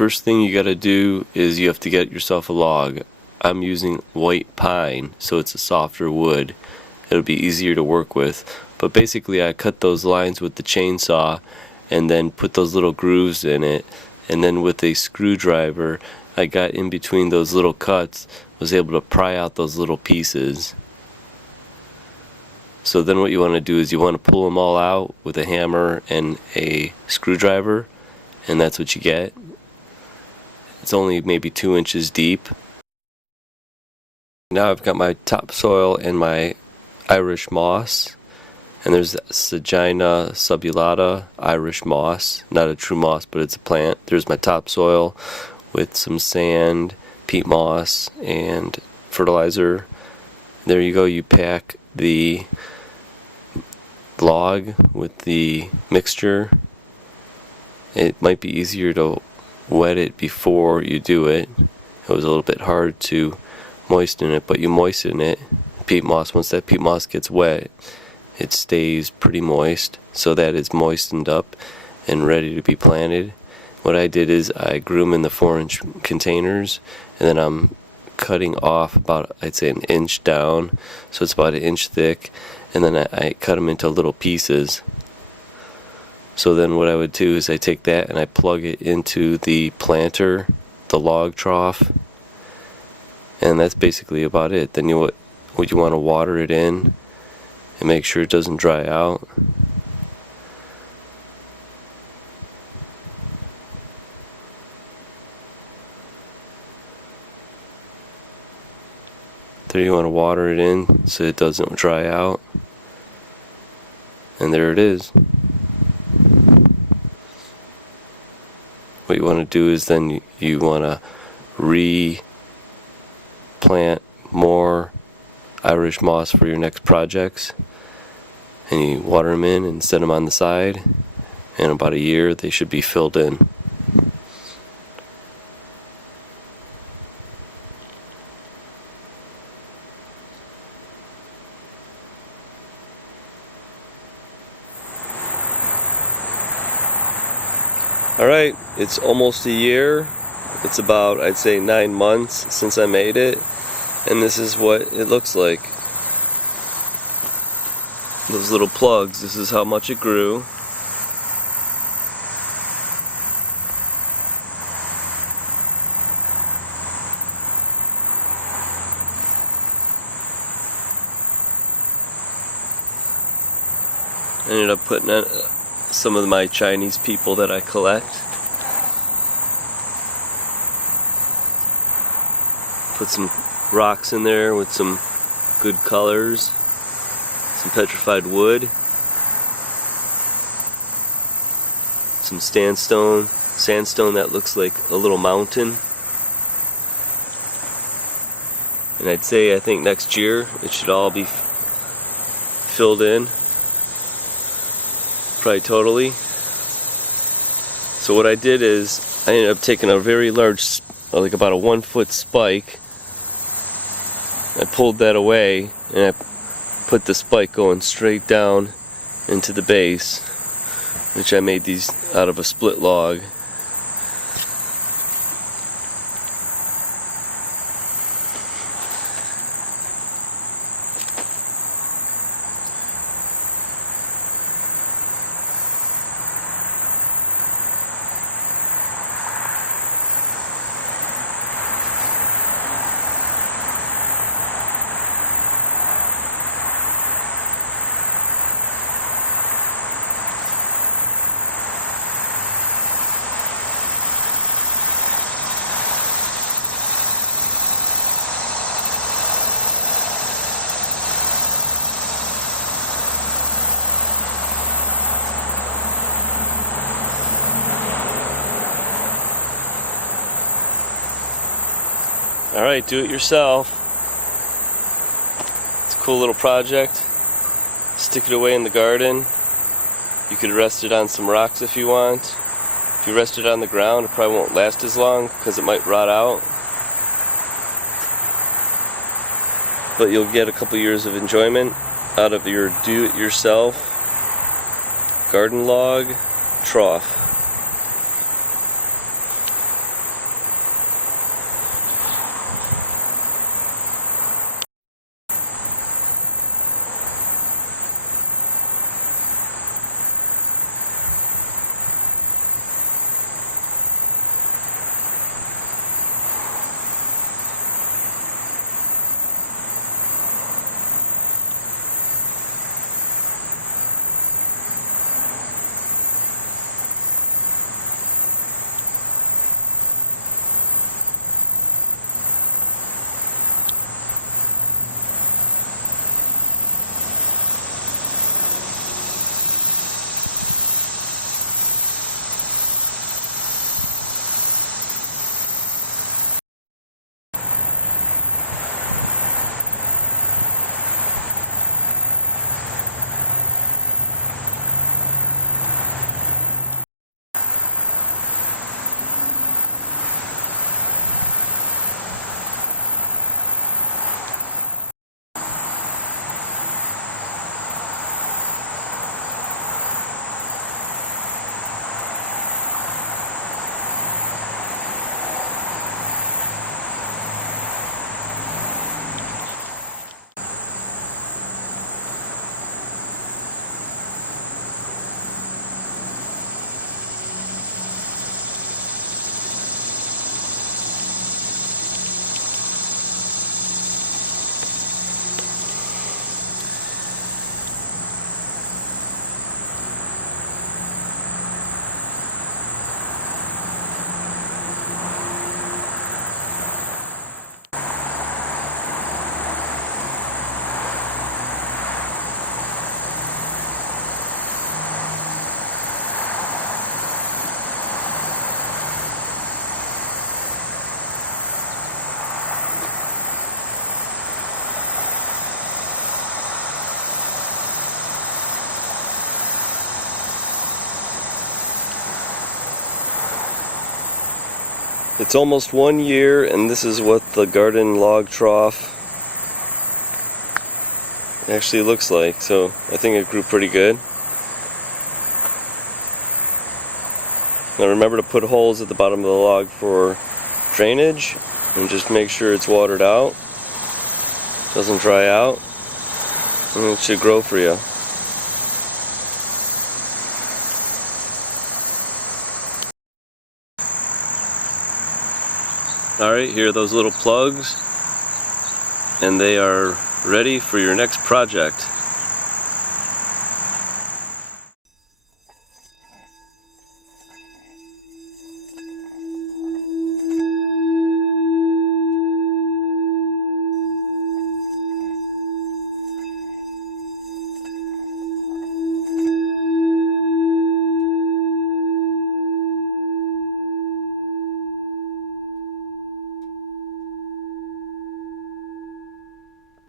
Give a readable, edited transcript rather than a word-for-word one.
first thing you gotta do is you have to get yourself a log. I'm using white pine, so it's a softer wood. It'll be easier to work with. But basically I cut those lines with the chainsaw and then put those little grooves in it, and then with a screwdriver I got in between those little cuts, was able to pry out those little pieces. So then what you want to do is you want to pull them all out with a hammer and a screwdriver, and that's what you get. It's only maybe 2 inches deep. Now I've got my topsoil and my Irish moss, and there's Sagina subulata Irish moss, not a true moss but it's a plant. There's my topsoil with some sand, peat moss, and fertilizer. There you go, you pack the log with the mixture. It might be easier to wet it before you do it. It was a little bit hard to moisten it, but you moisten it. Peat moss, once that peat moss gets wet, it stays pretty moist, so that it's moistened up and ready to be planted. What I did is I grew them in the 4-inch containers, and then I'm cutting off about, I'd say, 1 inch down, so it's about 1 inch thick, and then I cut them into little pieces. So then what I would do is I take that and I plug it into the planter, the log trough, and that's basically about it. Then you want to water it in and make sure it doesn't dry out. There you want to water it in so it doesn't dry out. And there it is. What you want to do is then you want to replant more Irish moss for your next projects, and you water them in and set them on the side. In about a year they should be filled in. Alright, it's almost a year. It's about, I'd say, 9 months since I made it, and this is what it looks like. Those little plugs, this is how much it grew. I ended up putting some of my Chinese people that I collect. Put some rocks in there with some good colors, some petrified wood, some sandstone that looks like a little mountain. And I'd say, I think next year it should all be filled in. Probably totally. So what I did is I ended up taking a very large, like about a 1-foot spike. I pulled that away and I put the spike going straight down into the base, which I made these out of a split log. Alright, do it yourself. It's a cool little project. Stick it away in the garden. You could rest it on some rocks if you want. If you rest it on the ground, it probably won't last as long because it might rot out. But you'll get a couple years of enjoyment out of your do-it-yourself garden log trough. It's almost 1 year, and this is what the garden log trough actually looks like. So I think it grew pretty good. Now remember to put holes at the bottom of the log for drainage, and just make sure it's watered out, doesn't dry out, and it should grow for you. Alright, here are those little plugs, and they are ready for your next project.